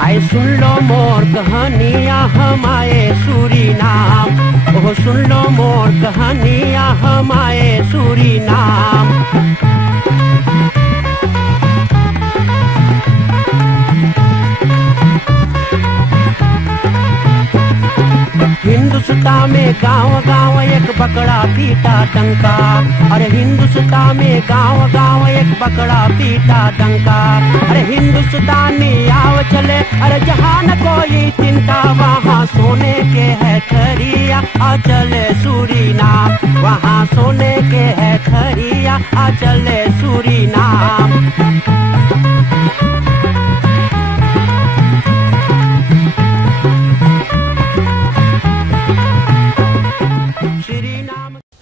आए सुन लो मोर कहानियाँ हम आए सूरीनाम, ओह सुन लो मोर कहानियाँ हम आए सूरीनाम। हिंदुस्तान में गांव गांव एक बकरा पीटा डंका, अरे हिंदुस्तान में गांव गांव एक बकरा पीटा डंका। अरे हिंदुस्तानी आओ चले, अरे जहाँ न कोई चिंता, वहाँ सोने के है खरिया आ चले सूरीनाम, वहाँ सोने के है खरिया आ चले सूरीनाम।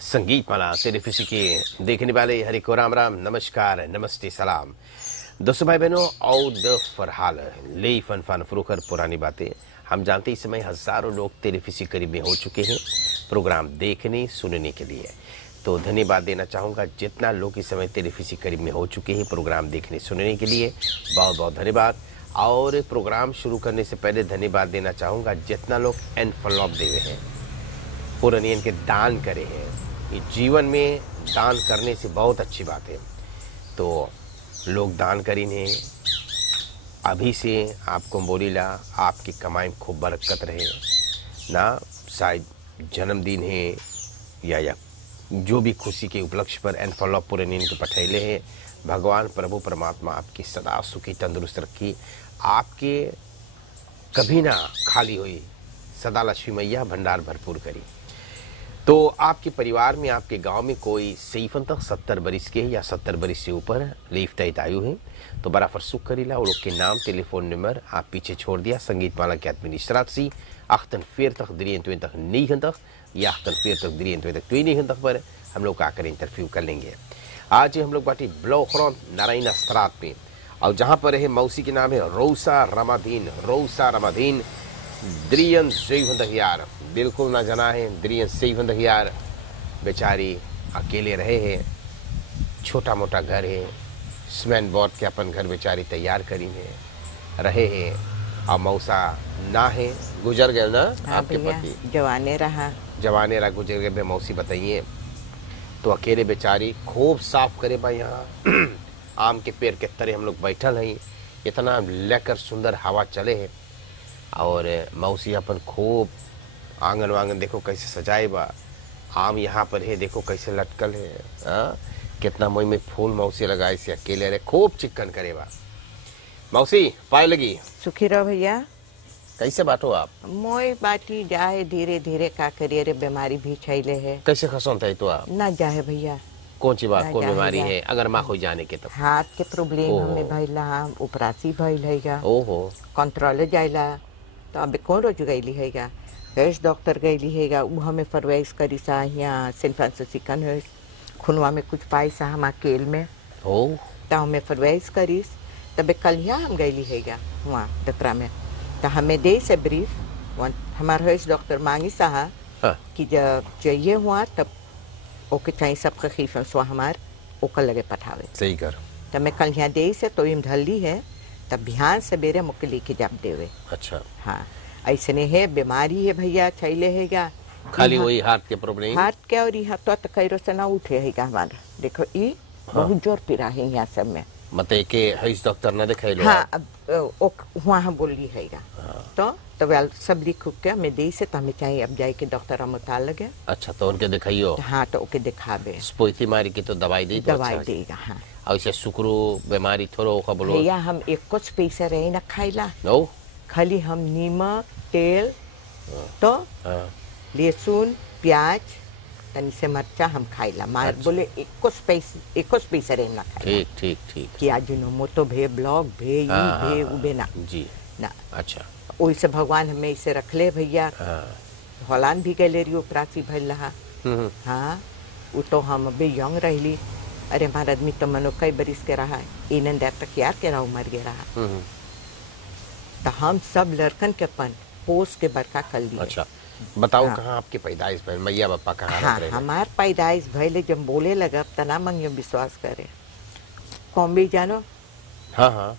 संगीत माला टेलीफिसी के देखने वाले हरि को राम राम, नमस्कार, नमस्ते, सलाम। दोस्तों भाई बहनों, और द फरहाल ले फन फन फरोखर पुरानी बातें। हम जानते इस समय हजारों लोग टेलीफिसी करीब में हो चुके हैं प्रोग्राम देखने सुनने के लिए। तो धन्यवाद देना चाहूँगा जितना लोग इस समय टेलीफिसी करीब में हो चुके हैं प्रोग्राम देखने सुनने के लिए, बहुत बहुत धन्यवाद। और प्रोग्राम शुरू करने से पहले धन्यवाद देना चाहूँगा जितना लोग एनफलॉप दे हुए हैं, पुरानियन के दान करे हैं। ये जीवन में दान करने से बहुत अच्छी बात है, तो लोग दान करीने अभी से आपको बोलीला आपकी कमाई में खूब बरकत रहे ना। शायद जन्मदिन है या जो भी खुशी के उपलक्ष्य पर एनफलॉप पूरे नींद के पठैले हैं, भगवान प्रभु परमात्मा आपकी सदा सुखी तंदुरुस्त रखी, आपके कभी ना खाली हुई, सदा लक्ष्मी मैया भंडार भरपूर करी। तो आपके परिवार में, आपके गांव में कोई सईफन तक 70 बरिस के या 70 बरिस से ऊपर लीफ तय आयु है तो बड़ा फरसुख करीला। और लोग के नाम टेलीफोन नंबर आप पीछे छोड़ दिया। संगीत माला के एडमिनिस्ट्रेसी 48 23 9 या 48 23 22 पर हम लोग आकर इंटरव्यू कर लेंगे। आज हम लोग बाटी ब्लॉक नारायण स्त्रात में, और जहाँ पर है मौसी के नाम है रोसा रमाधीन द्रियन यार, बिल्कुल ना जाना है। द्रियन यार बेचारी अकेले रहे हैं, छोटा मोटा घर है, सीमेंट बोर्ड के अपन घर बेचारी तैयार करी है, रहे हैं। और मौसा ना है, गुजर गए ना। हाँ, आपके पति जवाने रहा गुजर गए। मौसी बताइए, तो अकेले बेचारी खूब साफ करे भाई। यहाँ आम के पेड़ के तरह हम लोग बैठल हैं, इतना लेकर सुंदर हवा चले है। और मौसी अपन खूब आंगन वांगन देखो कैसे सजाए बा, आम यहाँ पर है देखो कैसे लटकल है, कितना मोई में फूल मौसी लगाए से अकेले रहे, खूब चिकन करे बा। मौसी पाए लगी सुखी रहो भैया। कैसे बाटो आप? मोई बाटी जाए धीरे धीरे, का करिए रे, बीमारी भी छैले है। कैसे खसों थे तो आप? ना जाए भैया। कौन सी बात, कौन बीमारी है? अगर माँ हो जाने के तो हाथ के प्रॉब्लम हमें भइला, उपरासी भइल हैगा। ओहो, कंट्रोल जाइला तो अब कौन रोज गईली हैगा, हेल्थ डॉक्टर गईली हैगा, वो हमें फरवाइज करी सा यहाँ सेंट फ्रांसिसिकन है, खुनवा में कुछ पाई सा हम अकेल में हो, तो हमें फरवाइज करीस। तब कल यहाँ हम गईली हैगा वहाँ दतरा में, तो हमें दे से ब्रीफ हमारे हेल्थ डॉक्टर मांगी सा कि जब चाहिए हुआ तब ओके चाहिए सब खीफ सो हमार ओकर लगे पठावे। सही कर। तब मैं कल यहाँ दे से तो इम धली है, तब बिहान सवेरे मुके लेके जाप देवे। अच्छा, हाँ, ऐसे नहीं है, बीमारी है भैया, छैले हैगा खाली वही हाथ के प्रॉब्लम, हाथ के और यहाँ तो कैरो से ना उठे हैगा हमारा। देखो ये बहुत जोर पिरा है यहाँ सब में, मतलब के हेल्थ डॉक्टर ना दिखाई लो। हाँ, अब वहाँ बोली हैगा तो वेल सब लिख के मैं दे से, तो हमें चाहिए अब जाए के डॉक्टर अमता लगे। अच्छा, तो उनके दिखाइयो। हाँ, तो ओके दिखावे, स्पोइथी मारी की तो दवाई दी, दवाई देगा। हाँ, ऐसे सुकरू बीमारी थोड़ो खबलो भैया हम एक कुछ पैसा रहे ना खाइला, नो खाली हम नीमक तेल तो लहसुन प्याज तनी से मरचा हम खाइला। मार अच्छा। बोले एक पैसा रहे ना खाइला। ठीक कि आज नो मोतो भे ब्लॉक भे ई भे उबे ना जी ना। अच्छा, ओइसे भगवान हमें इसे रख ले भैया। हॉलान भी गए रही प्राची भइल रहा। हाँ, वो तो हम अभी यंग रही। अरे हमारा आदमी तो मनो कई बरिस के रहा, इन देर तक यार के रहा मर गया रहा। तो हम सब लड़कन के पन पोस के बड़का कर लिए। अच्छा, बताओ हाँ। कहाँ आपकी पैदाइश भइल, मैया बापा कहाँ हाँ, रहत रहे? हमार पैदाइश भइले जब बोले लगा तना मंगियो विश्वास करे। कॉम्बी जानो? हाँ हाँ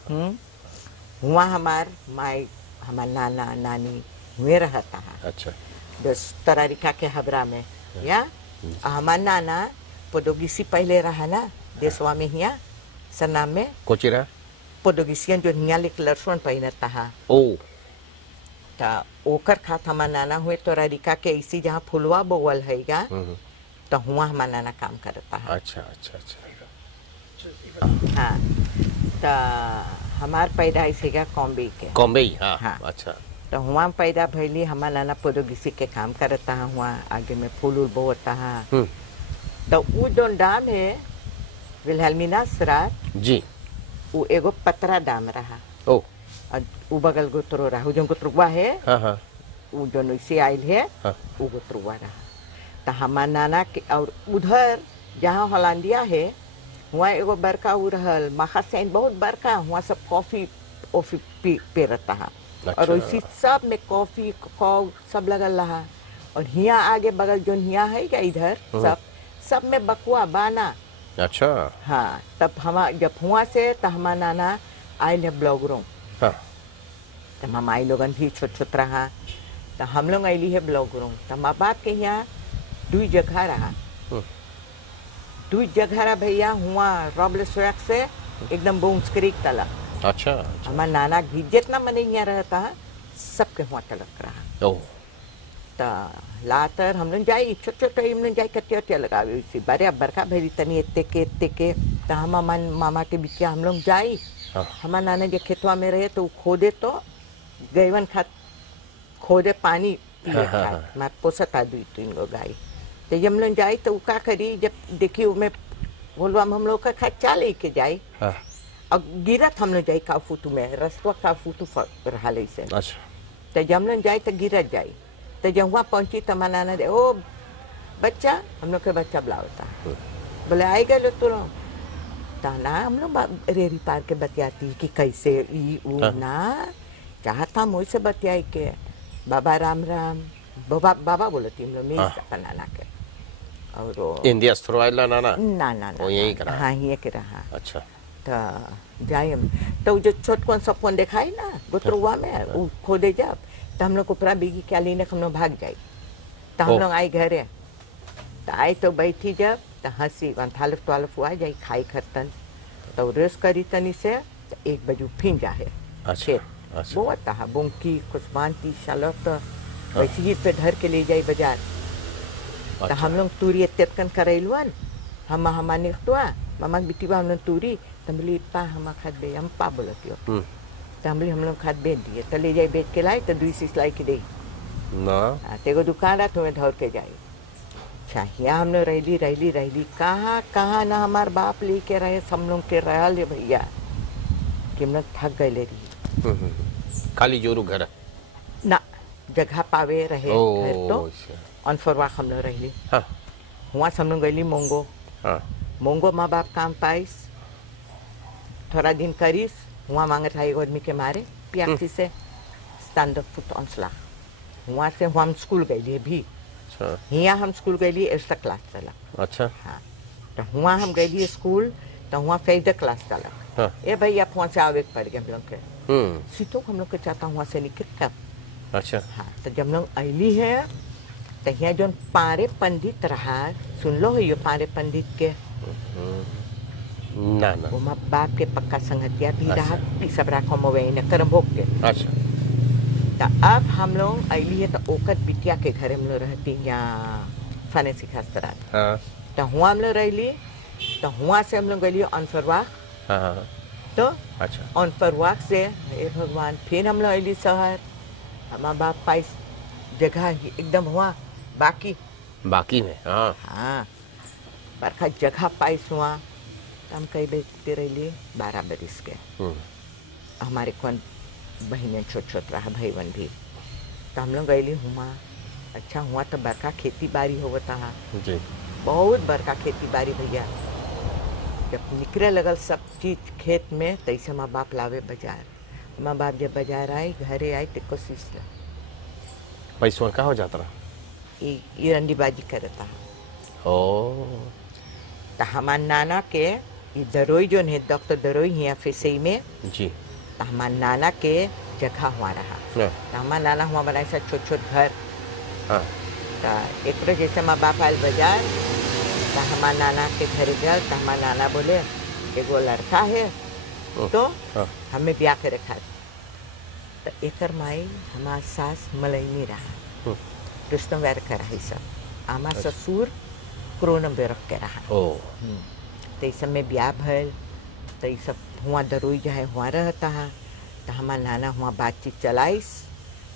हुआ हमार माई, हमार नाना नानी हुए रहता है अच्छा दस तरारिका के हबरा में या हमार नाना पोर्तुगीसी पहले रहा ना देशवा में हिया सरनाम में कोचिरा पोर्तुगीसियन जो हिया लिख लड़सुन पहनता है ओ ता ओकर खात हमार नाना हुए तरारिका के इसी जहाँ फुलवा बोवल है गा तो हुआ हमार नाना काम करता है। अच्छा अच्छा अच्छा हाँ तो हमार पैदाइश है कॉम्बी के कॉम्बे हाँ, हाँ। अच्छा तो हुआ पैदा भैली हमार नाना पोर्तुगीसी के काम करता है हुआ आगे में फूल उल बोता है तो वो जो डाम है विल्हेल्मिना सरात जी वो एगो पतरा डाम रहा ओ और वो बगल गोत्रो रहा वो जो गोत्रुआ है हाँ हाँ वो जो नैसे आयल है हाँ। वो गोत्रुआ रहा तो हमार नाना के और उधर जहाँ होलंदिया है वहाँ एगो बड़का वो रहल मखासैन बहुत बड़का वहाँ सब कॉफी ऑफी पे रहता है अच्छा। और वैसी सब में कॉफी कॉफ सब लगल रहा और हिया आगे बगल जो हिया है क्या इधर सब में बकुआ बाना। अच्छा हाँ तब हम जब हुआ से तो हमार नाना आयल है ब्लॉगरों हाँ तब हम आई लोगन भी छोट छोट रहा तो हम लोग अली है ब्लॉगरों तो माँ बाप के यहाँ दुई जगह रहा दुई जगह रहा भैया हुआ रॉबले सोयाक से एकदम बोन्स क्रीक तलक। अच्छा हमार नाना घी जितना मन यहाँ रहता है सबके हुआ तलक रहा ओ तो लातर हम लोग जाए छोट छोट हम लोग जाए कत्ते लगावे उसी बारे बरका भरी तनी इतने के तो हम मामा के बिटिया हम लोग जाई हाँ। हमार नाना जो खेतवा में रहे तो खोदे तो गैवन खात खोदे पानी पिए खात मैं पोसता दुई तीन गो गाय तो जब हम लोग जाई तो का करी जब देखी मैं बोलवा हम लोग का खा चा लेके जाई हाँ और गिरत हम लोग जाई काफूतू में रस्तवा काफूतू रहा से अच्छा तो जब हम लोग जाए तो गिरत जाई तो जब वहाँ पहुँची तो हमारा नाना दे ओ बच्चा हम लोग के बच्चा बुलावता बोले आई गए तो ना हम लोग रेरी पार के बतियाती कि कैसे ई ऊ ना चाहता मुझ से बतियाई के बाबा राम राम बाबा बोलती हम लोग मेरे नाना के और इंडिया थ्रोइला नाना ना ना वो यही करा हाँ ये के रहा अच्छा तो जाए हम तो जो छोट कौन सब कौन दिखाई ना गोत्रुआ में वो खोदे जब तो हम लोग ऊपरा बिगी क्या लेने हम लोग भाग जाए तो हम लोग आई घरे तो आई तो बैठी जब तो हंसी थालफ तालफ हुआ जाए खाई खरतन तो रेस करी तनी से तो 1 बजे फिर जाए अच्छा बहुत था बुंकी खुशबानती शलत वैसे ही पे धर के ले जाए बाजार तो हम लोग तूरी इतन करेलुअन हम हमारे मामा बिटी हम लोग तूरी तो बोली पा हम खाद बे हम पा बोलती हो तो हम लोग खाद बेच दिए तो ले जाए बेच के लाए तो 2 सिलाई की दी ना तेगो दुकान रहा तुम्हें धर के जाए चाहिए हम लोग रहली कहाँ ना हमार बाप लेके रहे हम लोग के रहल है भैया कि हम लोग थक गए ले रही खाली जोरू घर ना जगह पावे रहे घर तो अच्छा। अनफरवा हम लोग रहली हाँ हुआ हम लोग गईली मोंगो हाँ मोंगो माँ बाप काम पाइस थोड़ा दिन करीस हुआ मांगे था एक आदमी के मारे पियासी से स्टैंड अप फुट ऑनसला हुआ से हम स्कूल गईली भी अच्छा हिया हम स्कूल गईली 8th क्लास चला अच्छा हाँ तो हुआ हम गईली स्कूल तो हुआ 5th क्लास चला हाँ ए भैया वहाँ से आवे पड़ गए हम लोग के सीटों हम लोग के चाहता हुआ से निकल कर अच्छा हाँ तो जब लोग अली है तो यहाँ जो पारे पंडित रहा सुन लो है ये पारे पंडित के ना ना वो माँ बाप के पक्का संगतिया भी रहा सब रखो मोबाइल ने कर्म भोग के अच्छा तो अब हम लोग अली है तो ओकत बिटिया के घर हम लोग रहती यहाँ फने सिखास्त्रा हाँ तो हुआ हम लोग रहली तो हुआ से हम लोग गली अनफरवाक हाँ हाँ तो अच्छा अनफरवाक से हे भगवान फिर हम लोग अली शहर हमारा बाप पाइस जगह एकदम हुआ बाकी में हाँ हाँ बरखा जगह पाइस हुआ तो हम कई बेचते रही 12 बरिस के हमारे कौन बहनें छोट छोट रहा भाई बहन भी तो हम लोग गईली हुआ अच्छा हुआ तो बरका खेती बाड़ी होता है जी बहुत बरका खेती बाड़ी भैया जब निकले लगल सब चीज खेत में तैसे माँ बाप लावे बाजार माँ बाप जब बाजार आए घरे आए तो कोशिश पैसों का हो जाता रहा ये रंडीबाजी करता। ओ तो हमार नाना के ये दरोई जो है डॉक्टर दरोई यहाँ फिसई में जी तो हमार नाना के जगह हुआ रहा। हाँ तो हमार नाना हुआ बनाए सा छोट छोट घर। हाँ तो एक बार जैसे माँ बाप आयल बाजार तो हमार नाना के घर गए तो हमार नाना बोले एगो लड़का है तो हाँ हमें ब्याह करे खातिर। तो एकर माई हमार सास मलैनी रहा रुस्तम वैर का रही सब। हमार ससुर क्रोनम बेरक के रहा। ओ तो इस समय ब्याह भल तो ये सब हुआ दरोई जो है हुआ रहता है। तो हमार नाना हुआ बातचीत चलाइस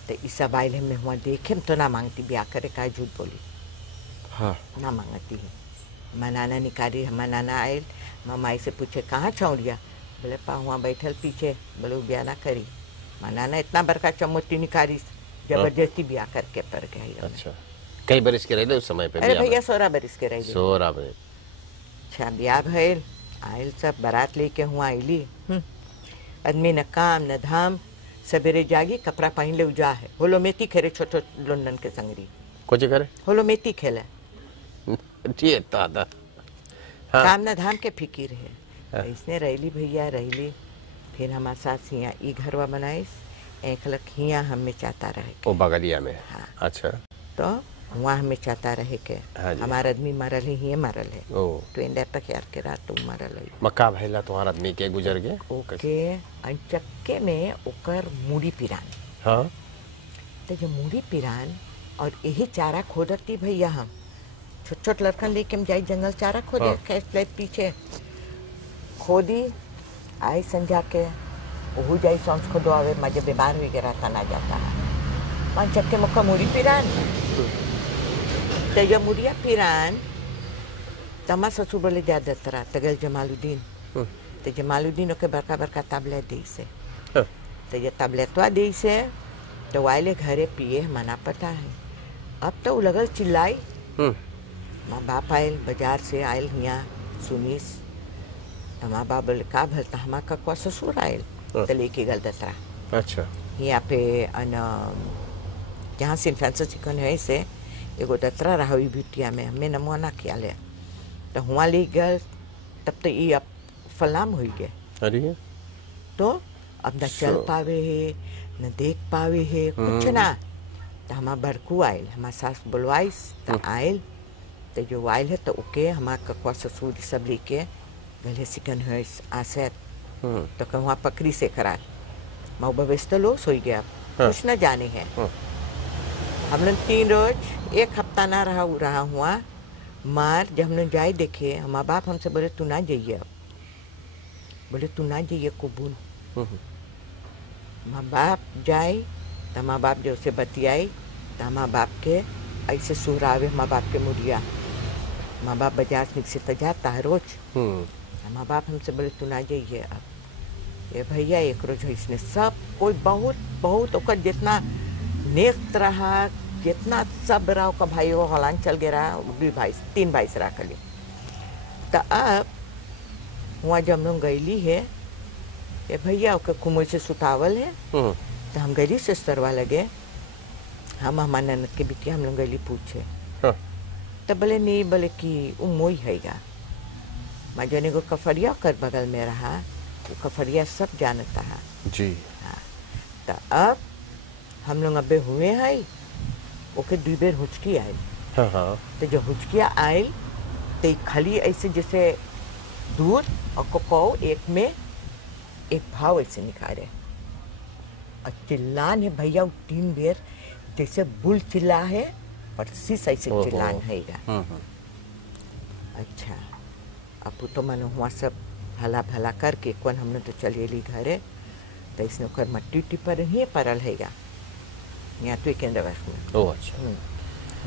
तो इस सब आयल में हुआ देखे तो ना मांगती ब्याह करे का झूठ बोली हाँ ना मांगती है। हमार नाना निकाली हमार नाना आयल माँ माई से पूछे कहाँ छौड़िया बोले पा हुआ बैठल पीछे बोले ब्याह ना करी। माँ नाना इतना बड़का चमोती निकाली जबरदस्ती ब्याह करके पड़ गई। अच्छा कई बरिस के रहे उस समय पे? अरे भैया 16 बरिस के रही। 16 बरिस। अच्छा ब्याह भइल आयल सब बारात लेके हुआ आईली। आदमी न काम न धाम सवेरे जागी कपड़ा पहन ले उजा है होलो मेथी खेले छोट छोट लोंडन के संगरी कुछ करे होलो मेथी खेले ठीक दादा हाँ काम न धाम के फिकिर है। इसने रहली भैया रहली फिर हमारे साथ हियाँ ई घरवा बनाइस एक लख हियाँ हमें चाहता रहे ओ बगलिया में। हाँ। अच्छा तो वहाँ हमें चाहता रहे के हाँ जी। हमारा आदमी मरल है हिये मरल है ओ तो इंडा तक यार के रात तो मरल है। मक्का भैला तुम्हारा आदमी के गुजर गए ओके अनचक्के में ओकर मूड़ी पिरान। हाँ तो जो मूड़ी पिरान और यही चारा खोदती भैया हम छोट छोट लड़कन लेके हम जाई जंगल चारा खोदे। हाँ। खेत प्लेट पीछे खोदी आई संझा के ओहू जाई सांस खोदो आवे मजे बीमार हुई गिरा था ना जाता है पाँच चक्के मुक्का मूड़ी पिरान। तो जब मुड़िया पिरान तमा ससुर बोले जा दतरा तगल जमालुद्दीन तो जमालुद्दीन ओके बड़का बड़का ताबलेट दी से तो ये ताबलेटवा दी से तो वाले घरे पिए मना पता है। अब तो वो लगल चिल्लाई माँ बाप आयल बाजार से आयल यहाँ सुनीस तो माँ बाप बोले का भल तो हमारा ककवा ससुर आयल तो लेके गल दतरा। अच्छा यहाँ पे अन जहाँ से फैंसा चिकन है से एगो दतरा रहा हुई बिटिया में हमें नमवा ना किया ले तो हुआ ले गल तब तो ये अब फलाम हुई गए। अरे तो अब न चल पावे है न देख पावे है कुछ ना। तो हमारा बड़कू आयल हमारा सास बुलवाइस तो आयल तो जो आयल है तो ओके हमारा ककवा ससुर सब लेके गले सिकन है आसत तो कहूँ पकड़ी से करा माँ बवेश तो लो सोई गया कुछ न जाने है। हम लोग 3 रोज 1 हफ्ता ना रहा हुआ मार जब हम लोग जाए देखे हमारे बाप हमसे बोले तू ना जाइए अब बोले तू ना जाइए कबूल। माँ बाप जाए तो माँ बाप जो से बतियाई तो माँ बाप के ऐसे सुहरावे माँ बाप के मुड़िया माँ बाप बाजार से तो जाता है रोज। माँ बाप हमसे बोले तू ना जाइए अब ये भैया एक रोज इसने सब कोई बहुत बहुत ओकर जितना नेक रहा जितना सब रहा का भाई वो हलान चल गया रहा 3 भाई से रहा कली। तो अब वहाँ जब हम लोग गईली है ये भैया ओके कुमोई से सुतावल है तो हम गईली से सरवा लगे हम हमारे ननद के बिटिया हम लोग गईली पूछे तो बोले नहीं बोले कि वो मोई हैगा मैं जने को कफरिया कर बगल में रहा वो कफरिया सब जानता है जी। हाँ तो अब हम लोग अबे हुए हैं ओके 2 बेर हुचकी आयल। हाँ हाँ तो जो हुचकिया आयल तो खाली ऐसे जैसे दूध और कोको एक में एक भाव ऐसे निकाले और चिल्लान है भैया 3 बेर जैसे बुल चिल्ला है पर शीश ऐसे चिल्लान हैगा। अच्छा अब तो मन हुआ सब भला भला करके कौन हमने तो चलेली घरे तो इसने ओकर मट्टी उट्टी पर ही परल हैगा यहाँ तो एक में। ओ अच्छा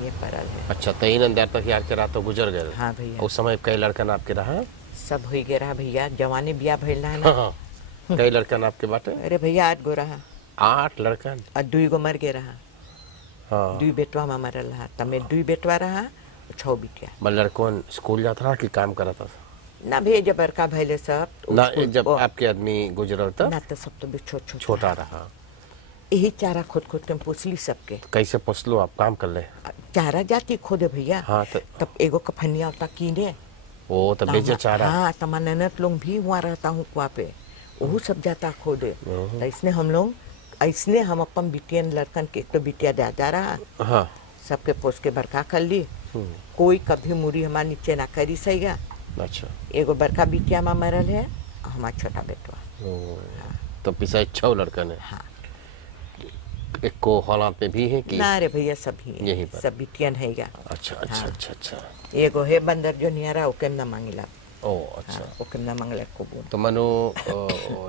ये परल है। अच्छा तो इन अंदर तक यार के रात तो गुजर गए। हाँ भैया उस समय कई लड़कन आपके रहा सब हो गया रहा भैया जवानी ब्याह भइल रहा ना। हाँ कई लड़कन आपके बाटे? अरे भैया 8 गो रहा 8 लड़कन और 2 गो मर गए रहा। हाँ 2 बेटवा में मरल रहा तब में 2 बेटवा रहा 6 बिटिया। मतलब लड़कन स्कूल जाता रहा कि काम करता था? ना भैया जब बड़का भैले सब ना जब आपके आदमी गुजरल तब ना तो सब तो भी छोटा छोटा रहा। यही चारा खोद खोद के हम पोसली सबके। कैसे पोसलो आप, काम कर ले? चारा जाती खोदे भैया। हाँ तब एगो कफनिया होता कीने। ओ तब बेचे चारा। हाँ तमा ननद लोग भी वहाँ रहता हूँ वहाँ पे, वो सब जाता खोदे। तो इसने हम लोग ऐसने हम अपन बिटियन लड़कन के, एक तो बिटिया दादा रहा, हाँ सबके पोस के बरका कर ली। कोई कभी मुड़ी हमारे नीचे ना करी सहीगा। अच्छा। एगो बरका बिटिया में मरल है, हमारा छोटा बेटवा। तो पिसा इच्छा लड़का ने। हाँ एक को हालात में भी है कि ना रे भैया, सब ही यही पर सब बिटियन है। अच्छा अच्छा हाँ। अच्छा अच्छा। एगो है बंदर जो नियारा ओके ना मांगिला। ओ अच्छा। हाँ, ओके ना मांगला को बोल। तो मनो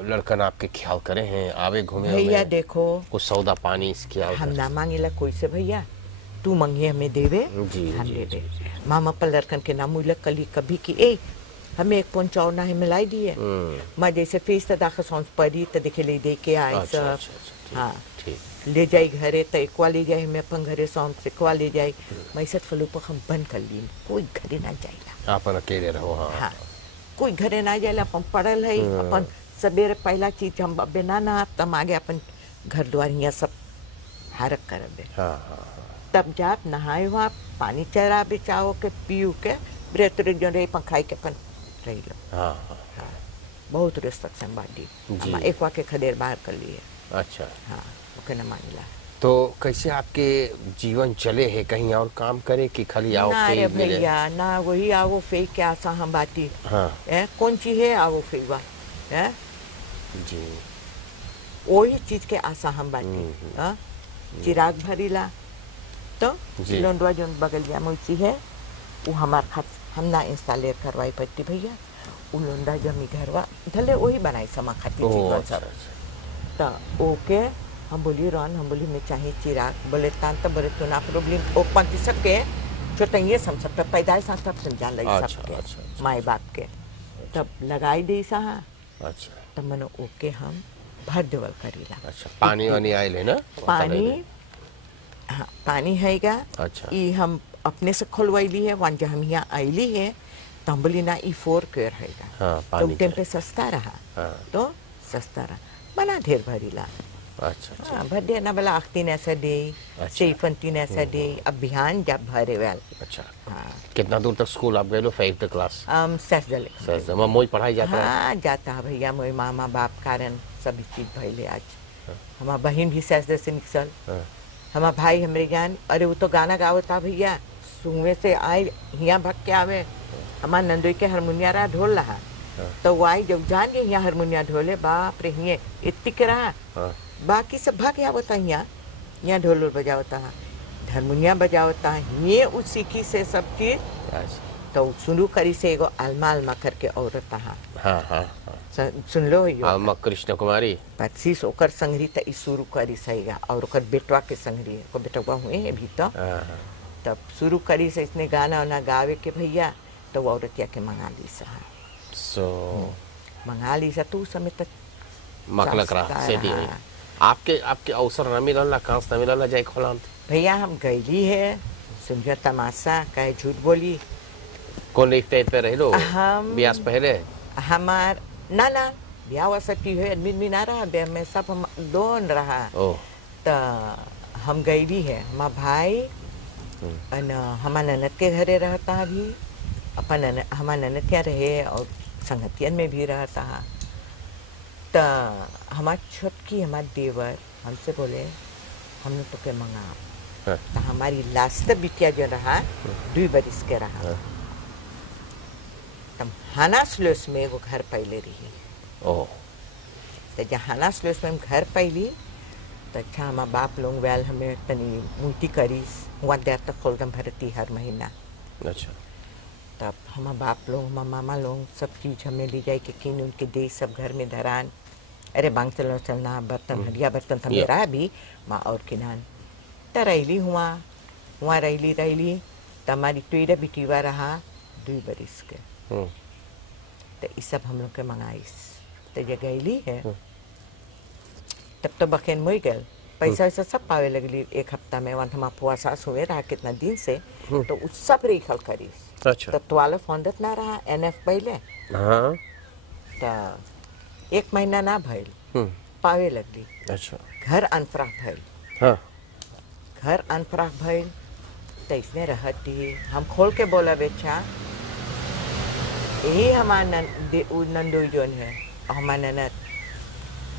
लड़कन आपके ख्याल करे हैं, आवे घूमे भैया देखो कुछ सौदा पानी इसके हम ना मांगिला कोई से भैया, तू मंगे हमें देवे, जी, हम जी, दे दे। जी, मामा पर लड़कन के नाम उलक कली कभी की ए हमें एक पौन और ना है मिलाई दिए। माँ जैसे फीस दाखा सौंस पड़ी तो देखे ले दे के आए अच्छा, सब। अच्छा, अच्छा, हाँ ठीक। ले जाई घरे तो एकवा ले जाए, हमें अपन घरे सौंस एकवा ले जाए। मैं सब फलों पर हम बंद कर ली, कोई घरे ना जाएगा। आप अकेले रहो। हाँ हाँ कोई घरे ना जाएला, अपन पड़ल है अपन सवेरे पहला चीज हम अबे ना तब आगे अपन घर द्वार यहाँ सब हारक करबे। हाँ हाँ। तब जाप नहाए हुआ, पानी चरा बेचाओ के पीऊ के ब्रेत जो रही पंखाई के अपन रही लो। हाँ हाँ। बहुत रिश्तक संभाली जी। हम एक वाके खदेर बाहर कर लिए। अच्छा। हाँ ओके न मानिला। तो कैसे आपके जीवन चले है, कहीं और काम करे कि खाली आओ ना रे पे मिले? भैया ना, वही आओ फेंक के आशा हम बाती। हाँ कौन चीज है आओ फेंकवा है, जी। वही चीज के आशा हम बाती। चिराग भरीला तो जी। लोंडवा जो बगल जा मुझी है वो हमार खात हम ना इंस्टॉलेर करवाई पड़ती भैया। वो लोंडा जमी घरवा धले वही बनाई समा खाती ओह, चीज सब। अच्छा। तो ओके हम बोली रन, हम बोली मैं चाहिए चिराग, बोले तान तो बोले तो ना प्रॉब्लम ओ पंथी सबके जो तंगे सम सब पैदाइश सा सब समझा लई अच्छा, सबके अच्छा, अच्छा। माई बाप के। तब लगाई दी सा। अच्छा तब मनो ओके हम भर देवल करीला। अच्छा। पानी वानी आयल है ना? पानी हाँ पानी हैगा। अच्छा। ई हम अपने से खोलवाईली है, वन जब हम यहाँ आईली है तो हम बोली ना ई 4 केयर हैगा। हाँ तो पानी टाइम पे सस्ता रहा। हाँ। तो सस्ता रहा बना ढेर भरीला। अच्छा अच्छा। हाँ भर दे ना बोला आखतीन ऐसा दे, अच्छा। सेफंतीन ऐसा दे, अभियान जब भरे वाल। अच्छा। हाँ कितना दूर तक स्कूल आप गए लो? 5th class? सच दले सर मैं मोई पढ़ाई जाता है। हाँ जाता है भैया, मोई मामा बाप कारण सभी चीज भैले आज। हमारा बहन भी सच से निकसल, हाँ। हमारा भाई हमरे जान, अरे वो तो गाना गावता भैया, सुनवे से आए यहाँ भग के आवे। हमारा नंदोई के हारमोनिया रहा ढोल रहा। तो वो आई जब जान गए यहाँ हारमोनिया ढोले, बाप रे हिये इतनी के रहा। हाँ। बाकी सब भाग आवता यहाँ ढोल बजावता है, हारमोनिया बजावता है, ये उस सीखी से सब चीज। अच्छा। तो सुनू करी से एगो अलमा अलमा करके औरत हाँ हाँ हाँ हाँ। सुन लो यो आलमा कृष्ण कुमारी। पच्चीस ओकर संगरी त शुरू करी सहीगा, और ओकर बेटवा के संगरी को बेटवा हुए है भी तो। हाँ हाँ। तब शुरू करी से इसने गाना वाना गावे के भैया, तो वो औरतिया के मंगा ली सा। मंगा ली सा तू समय तक मखलक रहा सेठी है। आपके आपके अवसर न मिलल, कांस न मिलल जाए खोलाम? भैया हम गईली है, समझो तमाशा कहे झूठ बोली। कौन स्टेज पे रह लो? हम ब्यास पहले हमार ना ना ब्याह वसती है, आदमी ना रहा ब्याह में, सब हम दोन रहा। ओह। तो हम गईली है, हमार भाई हमार ननद के घरे रहता अभी, अपन हमार ननद क्या रहे और संगतियन में भी रहता है। तो हमार छोटकी हमार देवर हमसे बोले हमने तो के मंगा। हाँ। तो हमारी लास्ट बिटिया जो रहा 2 बरिस के रहा। तब हाना स्लोस में एगो घर पहले रही। ओह। तो जब हाना स्लोस में हम घर पहली तो अच्छा हमार बाप लोग वैल हमें तनी मूर्ति करीस, वहाँ देर तक खोलदम भरती हर महीना। अच्छा। तब हमार बाप लोग हमार मामा लोग सब चीज हमें ले जाए के किन उनके दे सब घर में धरान। अरे बांग चलो चलना बर्तन हरिया बर्तन था मेरा भी माँ और किनान। तो रैली वहाँ रैली तो हमारी टुईरा बिटीवा रहा 2 बरिस के। तो ये सब हम लोग के मंगाइस। तो ये गईली है तब तो बखेन मुई गल पैसा वैसा सब पावे लगली 1 हफ्ता में। वहाँ हमारा पुआ सास हुए रहा कितना दिन से, तो उस सब रेखल करीस। अच्छा। तो 12 फंदत ना रहा NF पहले। हाँ। तो 1 महीना ना भइल पावे लगली। अच्छा। घर अनफराख भइल। हाँ। घर अनफराख भइल तो इसने रहती हम खोल के बोला बेचा यही हमारा नंदोई जोन है और हमारा ननद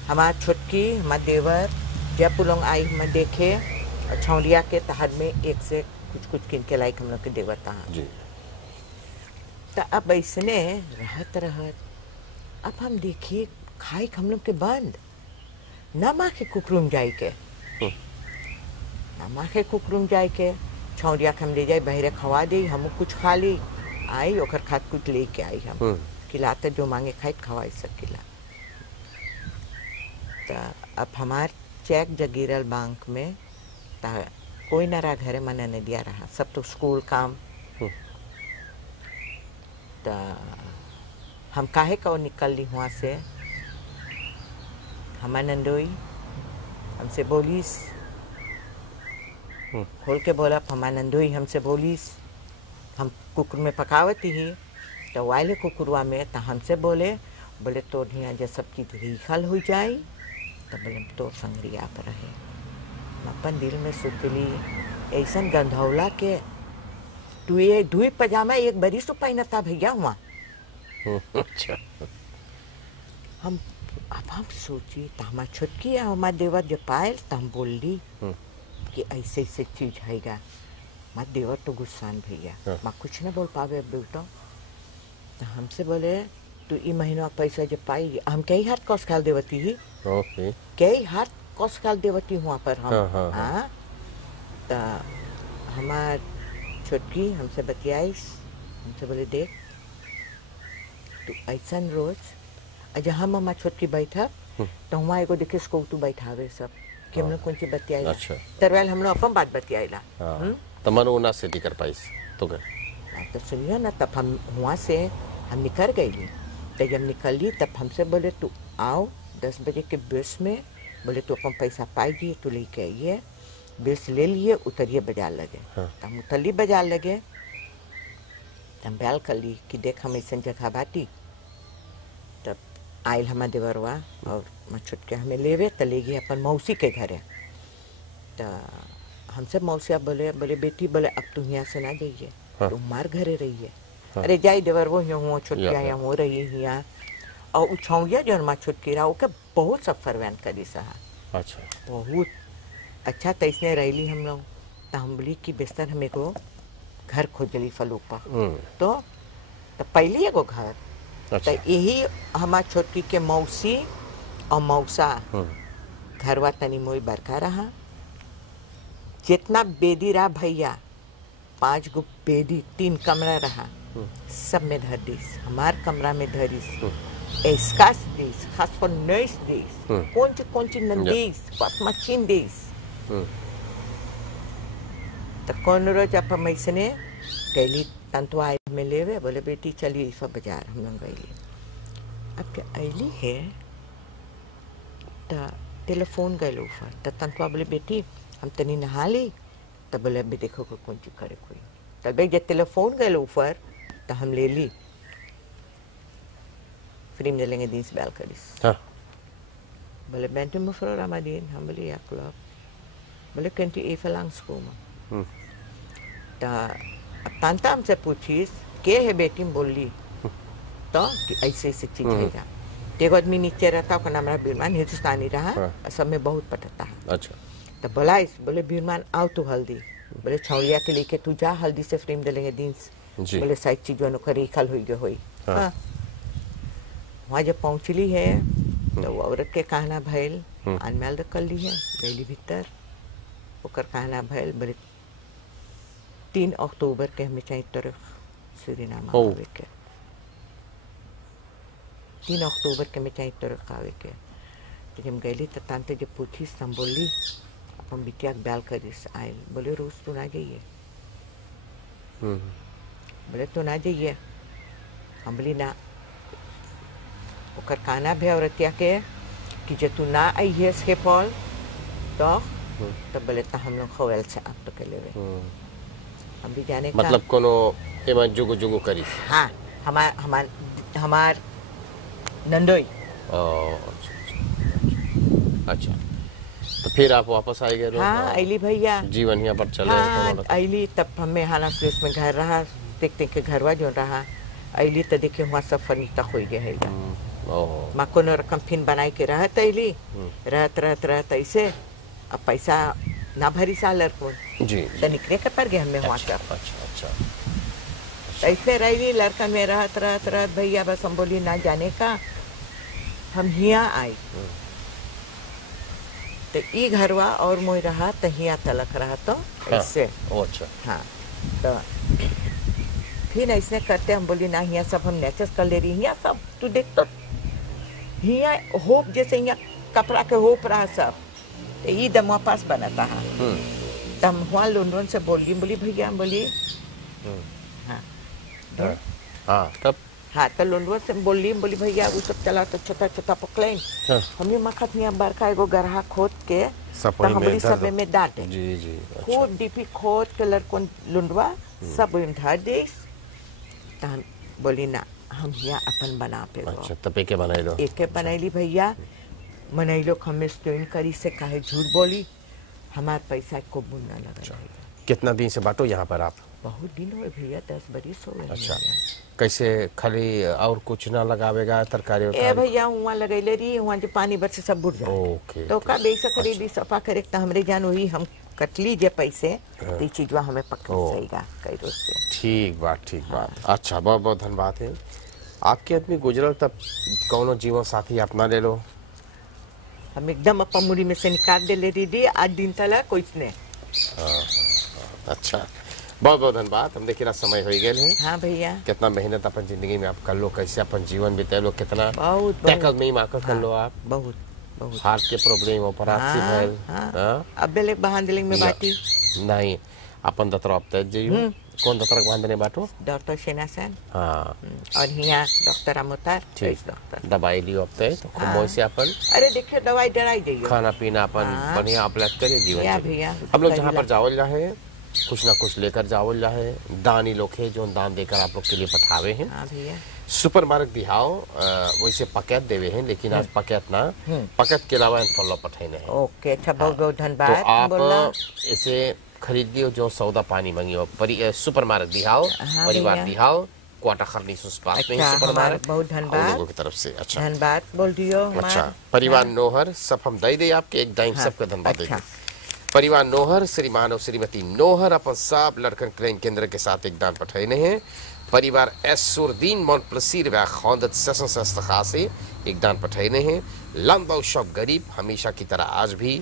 हमारा छुटकी हमारा देवर जब पुलोंग आई हमें देखे और छौलिया के तहत में एक से कुछ किन के लाइक हम लोग के देवर तहाँ जी। तो अब इसने रहत अब हम देखिए खाई हम लोग के बंद न माँ के कुकरूम जाए के न माँ के कुकरूम जाए के छौरिया के हम ले जाए बहरे खवा दी हम कुछ खा ली आई ओकर खाद कुछ लेके आई हम खिलाते जो मांगे खाई खवाई सब खिला। तो अब हमार चेक जगीरल बैंक में ता कोई न रहा घरे मना नहीं दिया रहा सब तो स्कूल काम। तो हम काहे का निकल ली वहाँ से हमार नंदोई हमसे बोलीस खोल के बोला हमार नंदोई हमसे बोलीस हम कुकर में पकावती ही तो वाले कुकुरवा में तो हमसे बोले तो यहाँ जब सब चीज रिखल हो जाए तो बोले तो संगरिया पर रहे अपन दिल में सुतली ऐसा गंधौला के तू ये दुई पजामा एक बरिस तो पहना था भैया हुआ। अच्छा। हम सोची तो हमारा छुटकी है हमारा देवर जब पायल तो हम बोल दी कि ऐसे ऐसे चीज हैगा हमारा देवर तो गुस्सान भैया मैं कुछ ना बोल पावे बेटा तो हमसे बोले तू ई महीना पैसा जब पाई हम कई हाथ कस खाल देवती ही कई हाथ कस खाल देवती वहाँ पर हम हाँ तो हमार छुटकी हमसे बतियाईस हमसे बोले देख तू ऐसा रोज अजय हम हमार छुटकी बैठा तो वहाँ एगो देखे इसको तू बैठावे सब कि हम लोग कौन सी बतियाईला तरवेल हम लोग अपन बात बतियाईला तो मनो ना सेटी कर पाइस तो कर तो सुनियो ना तब हम वहाँ से हम निकल गई तो जब निकली तब हमसे बोले तू आओ 10 बजे के बस में बोले तू अपन पैसा पाएगी तू लेके आइए बस ले लिए उतरिए बाजार लगे तो हम उतरली बाजार लगे तो हम बैल कर ली कि देख हम ऐसा जगह बाटी तब आयल हमारे देवरवा और मैं छुटके हमें लेवे तो ले गए अपन मौसी के घरे तो हमसे मौसिया बोले बेटी बोले अब तुम यहाँ से ना जाइए तुम मार घरे रहिए अरे जाई देवर वो यहाँ छुटकिया यहाँ हो रही है यहाँ और उछौया जो माँ छुटकी रहा ओके बहुत सब फरवैन करी सहा। अच्छा। बहुत अच्छा तो इसने रही हम लोग तो हम बोली कि बेस्तर हमें को घर खोजली फलूपा तो पहले एगो घर तो यही हमार छोटकी के मौसी और मौसा घरवा तनी मोई बरका रहा जितना बेदी रहा भैया 5 गो बेदी 3 कमरा रहा सब में धर दीस हमार कमरा में धरीस एस्कास दीस खास पर नईस दीस कौन ची नंदीस बस मच्छीन दीस तो कौन रोज आप मैसने कैली तंतुआ में लेवे बोले बेटी चलिए इफा बाजार हम लोग गईली अब क्या ऐली है तो टेलीफोन गए ऊपर तो तंतुआ बोले बेटी हम तनी नहा ली तब बोले अभी देखो को कौन चीज करे कोई तब जब टेलीफोन गए ऊपर तो हम ले ली फ्री में लेंगे दिन से बैल करीस बोले बैंटू में फ्रो रामादीन हम बोले या क्लब बोले कंटी ए फलांग स्कूल में तो अब तांता हमसे पूछीस के है बेटी में बोल ली तो कि ऐसे ऐसे चीज है एक आदमी नीचे रहता उसका नाम रहा बीरमान हिंदुस्तानी रहा सब में बहुत पटता है। अच्छा। तो बोला बोले बीरमान आओ तू हल्दी बोले छौलिया के लेके तू जा हल्दी से फ्रेम डालेंगे दिन से बोले साइड चीजों को रिखल हुई हाँ। वहाँ जब पहुँचली है तो वो औरत के कहना भैल अनमेल कर ली है गैली भीतर ओकर कहना भैल बोले 3 अक्टूबर के हमें चाहिए तरफ सूरीनामा आवे के 3 अक्टूबर के हमें चाहिए तरफ आवे के तो जब गैली तो तांते जब पूछी हम बोली अपन बिटिया बैल करीस आयल बोले रोज तू ना जाइए बोले तू ना जाइए हम बोली ना ओकर कहना भी औरतिया के कि जब तू ना आई है इसके फॉल तो बोले तो हम लोग खोल से आप तो के लेवे हम भी जाने का मतलब कोनो एमा जुगु जुगु करी हाँ हमार नंदोई अच्छा, तो फिर आप वापस आए गए? हाँ अली भैया, जीवन यहाँ पर चले? हाँ अली, तब हमें हाना प्लेस में घर रहा, देखते के घरवा जो रहा अली तो देखे वहाँ सब फर्नीचर हो गया है। माँ को रकम फिर बनाई के रहत अली, रहत ऐसे अब पैसा ना भरी साल को जी तो निकले के पर गए हमें वहाँ सब। अच्छा, ऐसे रही लड़का में रहत भैया, बस हम बोली ना जाने का, हम यहाँ आए तो ई घरवा और मोई रहा तो यहाँ तलक रहा तो ऐसे। अच्छा, हाँ तो फिर ऐसे करते हम बोली ना यहाँ सब हम नेचस कर ले रही, यहाँ सब तू देख तो यहाँ होप जैसे यहाँ कपड़ा के होप रहा सब, तो ये दम पास बनाता है। तो हम वहाँ लोन से बोली भैया, हम बोली हाँ तब हाँ तो लोन से बोली भैया वो सब चला तो छोटा पकड़ें, हमें मखत यहाँ बरखा एगो गरहा खोद के तो हमारी सब में डांटे जी खूब डीपी खोद के लड़कों लुंडवा सब धर दे। तो हम बोली ना हम यहाँ अपन बना पे। अच्छा, तब एक बनाइलो? एक बनैली भैया, मनैलो हमें स्टोन करी से काहे झूठ बोली, हमार पैसा को बुना लगा। कितना दिन से बाटो यहाँ पर आप? बहुत दिन हुए भैया, 10 बरिस हो गए। अच्छा, कैसे खाली और कुछ ना लगावेगा तरकारी? ए भैया वहाँ लगैले रही, वहाँ जो पानी बरसे सब बुढ़ जाए तो का बेसा खरीदी सफा करे तो हमरे जान वही हम कटली जे पैसे तो ये चीजवा हमें पकड़ सहीगा कई रोज से। ठीक बात। अच्छा, बहुत बहुत धन्यवाद है। आपके आदमी गुजरल तब कौनो जीवन साथी अपना ले लो? हम एकदम अपन मुड़ी में से निकाल दे ले दीदी, आज दिन तला कोई ने। अच्छा, बहुत बहुत धन्यवाद। हम देखिए समय हो गए है। हाँ भैया, कितना मेहनत अपन जिंदगी में आप कर लो, कैसे अपन जीवन बिताए लो, कितना बहुत टैकल में माकर कर लो आप। बहुत हार्ट के प्रॉब्लम ऑपरेशन से भइल। अब बेले बहांदलिंग में बाटी नहीं अपन दतरा अब तक जइयो। कौन दतरा बांधने बाटो? डॉक्टर सेना सेन। हाँ, और यहाँ डॉक्टर अमोतार। ठीक, दवाई लियो अब तक तो खूब से अपन। अरे देखिए दवाई डराई जाइयो, खाना पीना अपन बढ़िया अपलट करे जीवन भैया। हम लोग जहाँ पर जावल जाए कुछ ना कुछ लेकर जावल जाए, दानी लोग है जो दान देकर आप लोग के लिए पठावे हैं। सुपर मार्केट दिहाओ वैसे पकेट देवे हैं, लेकिन आज पकेट ना, पकेट के अलावा फॉलो पठाने हैं। ओके, अच्छा, बहुत बहुत धन्यवाद। तो आप इसे खरीद लियो जो सौदा पानी मंगियो। सुपर मार्केट दिहाओ, परिवार दिहाओ, क्वार्टर खरनी सुस्पात में सुपर मार्केट। बहुत धन्यवाद लोगों की तरफ से। अच्छा, धन्यवाद बोल दियो। अच्छा, परिवार नोहर सब हम दे दे आपके एक दाइन सबका धन्यवाद देंगे। परिवार नोहर श्रीमान और श्रीमती नोहर अपन सब लड़कन क्रेन केंद्र के साथ एक दान पठाने हैं। परिवार एसुरदीन मोनप्लसीर व खौंदत ससन सस्तखा से एक दान पठाने हैं। लंबा शौक गरीब हमेशा की तरह आज भी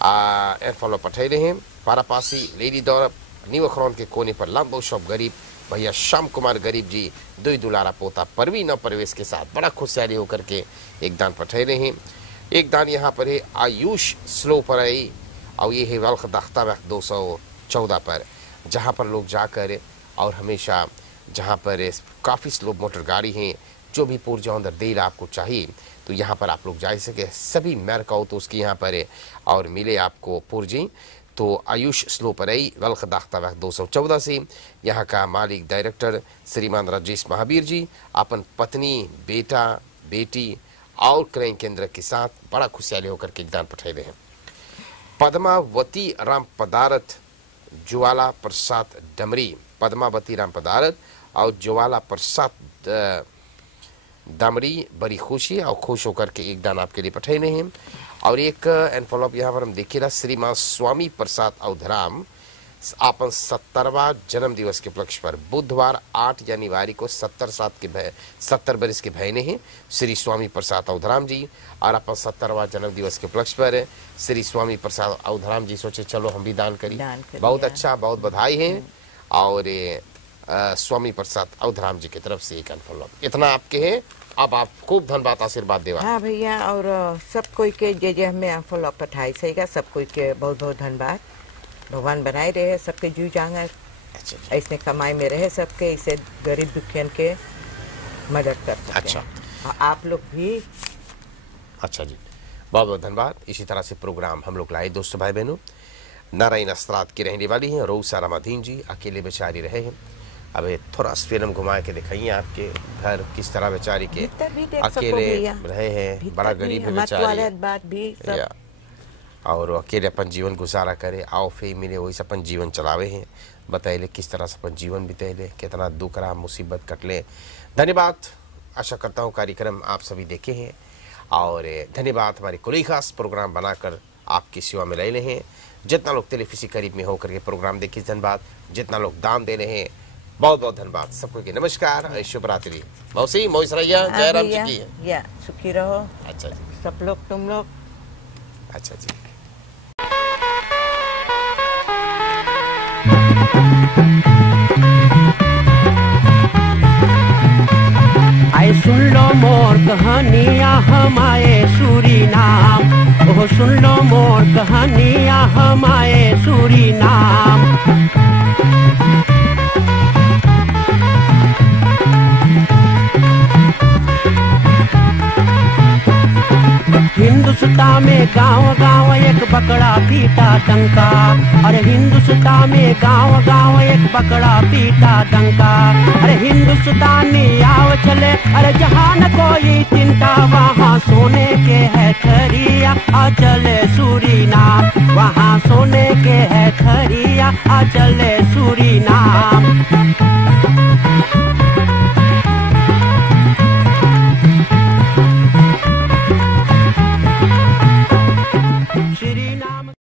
फॉलो पठाने हैं। पारापासी लेडी दौर न्यू खरौन के कोने पर लंबा शौक गरीब भैया श्याम कुमार गरीब जी दुई दुलारा पोता परवीन और परवेश के साथ बड़ा खुशहाली होकर के एक दान पठाने हैं। एक दान यहाँ पर है आयुष स्लो पर आई और ये है वल्ख दख्ता वक्त 214 पर, जहाँ पर लोग जाकर और हमेशा जहाँ पर काफ़ी स्लो मोटर गाड़ी हैं, जो भी पुर्जा अंदर देर आपको चाहिए तो यहाँ पर आप लोग जा सके। सभी मैरकाओ तो उसकी यहाँ पर और मिले आपको पुर्जी तो आयुष स्लो पर आई वल्ख दख्ता वक्त 214 से। यहाँ का मालिक डायरेक्टर श्रीमान राजेश महावीर जी अपन पत्नी बेटा बेटी और क्रय केंद्र के साथ बड़ा खुशहाली होकर के दान पठाए हैं। पद्मावती राम पदारथ ज्वाला प्रसाद डमरी, पद्मावती राम पदारथ और ज्वाला प्रसाद डमरी बड़ी खुशी और खुश होकर के एक दान आपके लिए पठाने हैं। और एक एनफॉलोप यहाँ पर हम देखिएगा श्रीमान स्वामी प्रसाद अवधराम अपन 70वां जन्म दिवस के उपलक्ष्य पर बुधवार 8 जनवरी को 70 बरस के भयने हैं श्री स्वामी प्रसाद अवधराम जी। और अपन 70वां जन्म दिवस के उपलक्ष्य पर श्री स्वामी प्रसाद अवधराम जी सोचे चलो हम भी दान करी। बहुत अच्छा, बहुत बधाई है। और स्वामी प्रसाद अवधराम जी की तरफ से एक एनफॉलोप इतना आपके है। अब आप खूब धन्यवाद आशीर्वाद देवा। हाँ भैया, और सब कोई के जे हमें एनफॉलोप पठाई सहीगा, सब कोई के बहुत बहुत धन्यवाद। भगवान बनाए रहे सबके जीव जांगर, ऐसने कमाई में रहे सबके, इसे गरीब दुखियन के मदद कर सकते। अच्छा, आप लोग भी। अच्छा जी, बहुत बहुत धन्यवाद। इसी तरह से प्रोग्राम हम लोग लाए दोस्तों भाई बहनों। नारायण अस्त्राद की रहने वाली हैं रोसा रामाधीन जी, अकेले बेचारी रहे हैं। अब थोड़ा फिल्म घुमा के दिखाइए आपके घर किस तरह बेचारी के भीतर भी देख सको अकेले भैया। रहे हैं, भीतर बड़ा भी, गरीब है हमार बेचारी टॉयलेट बात भी सब। या, और वो अकेले अपन जीवन गुजारा करे, आओ फे मिले वही से अपन जीवन चलावे हैं। बताइले किस तरह से अपन जीवन बिताइले, कितना दुख रहा मुसीबत कटले। धन्यवाद, आशा करता हूँ कार्यक्रम आप सभी देखे हैं और धन्यवाद हमारी कोई खास प्रोग्राम बनाकर आपकी सेवा में ले रहे हैं। जितना लोग टेलीफिसी करीब में होकर के प्रोग्राम देखे धन्यवाद, जितना लोग दान दे रहे हैं बहुत बहुत धन्यवाद सबको के नमस्कार, शुभ रात्रि। मौसी मोइस रैया, जय राम जी की। या सुखी रहो। अच्छा जी, सब लोग तुम लोग। अच्छा जी। आए सुन लो मोर कहानियाँ हमारे सूरीनाम, ओह सुन लो मोर कहानियाँ हमारे सूरीनाम। हिंदुस्तान में गांव गांव एक बकरा पीटा डंका, अरे हिंदुस्तान में गांव गांव एक बकरा पीटा डंका। अरे हिंदुस्तानी आओ चले, अरे जहाँ न कोई चिंता, वहाँ सोने के है खरिया, आ चले सूरीनाम, वहाँ सोने के है खरिया, आ चले सूरीनाम।